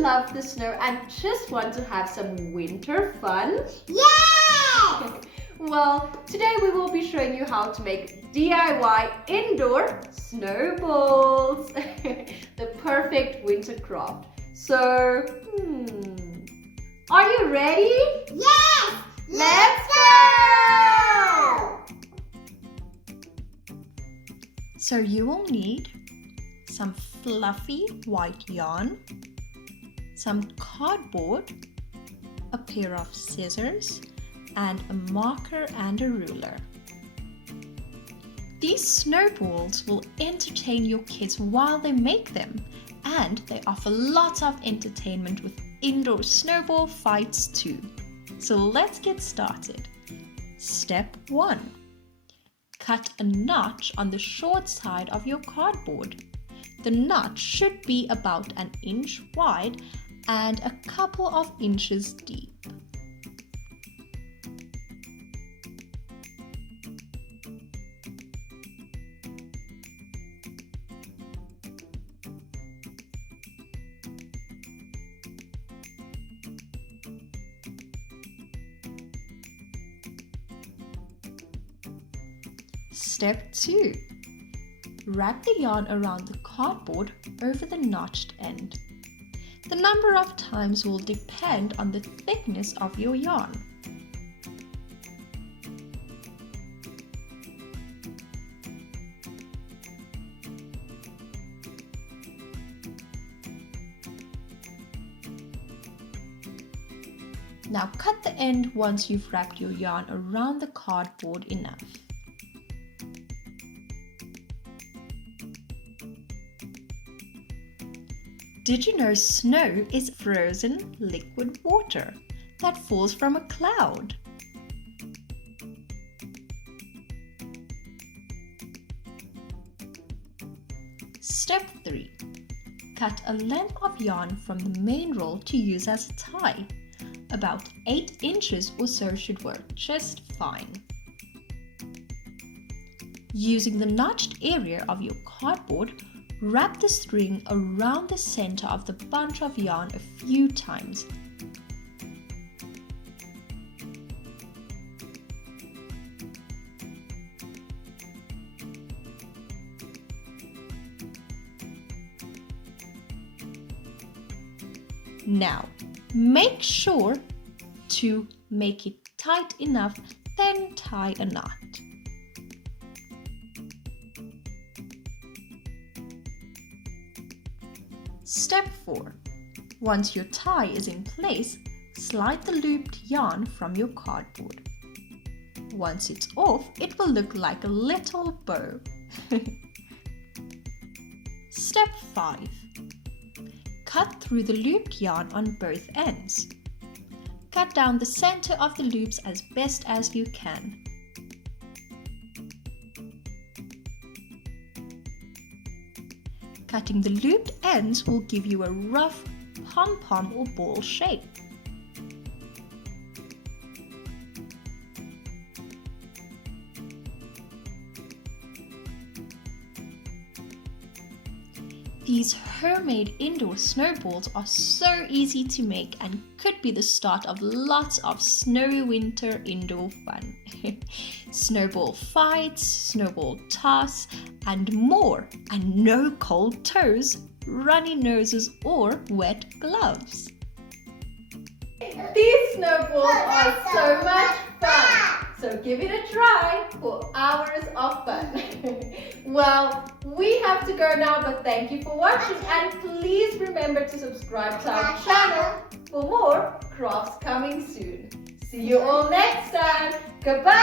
love the snow and just want to have some winter fun? Yes! Well, today we will be showing you how to make DIY indoor snowballs. The perfect winter craft. So, are you ready? Yes! Let's go! So you will need some fluffy white yarn, some cardboard, a pair of scissors, and a marker and a ruler. These snowballs will entertain your kids while they make them, and they offer lots of entertainment with indoor snowball fights too. So let's get started. Step 1. Cut a notch on the short side of your cardboard. The notch should be about an inch wide and a couple of inches deep. Step 2. Wrap the yarn around the cardboard over the notched end. The number of times will depend on the thickness of your yarn. Now cut the end once you've wrapped your yarn around the cardboard enough. Did you know snow is frozen liquid water that falls from a cloud? Step 3. Cut a length of yarn from the main roll to use as a tie. About 8 inches or so should work just fine. Using the notched area of your cardboard, wrap the string around the center of the bunch of yarn a few times. Now, make sure to make it tight enough, then tie a knot. Step 4. Once your tie is in place, slide the looped yarn from your cardboard. Once it's off, it will look like a little bow. Step 5. Cut through the looped yarn on both ends. Cut down the center of the loops as best as you can. Cutting the looped ends will give you a rough pom-pom or ball shape. These homemade indoor snowballs are so easy to make and could be the start of lots of snowy winter indoor fun. Snowball fights, snowball toss, and more, and no cold toes, runny noses, or wet gloves. These snowballs are so much fun, so give it a try for hours of fun. Well, we have to go now, but thank you for watching, and please remember to subscribe to our channel for more crafts coming soon. See you all next time. Goodbye!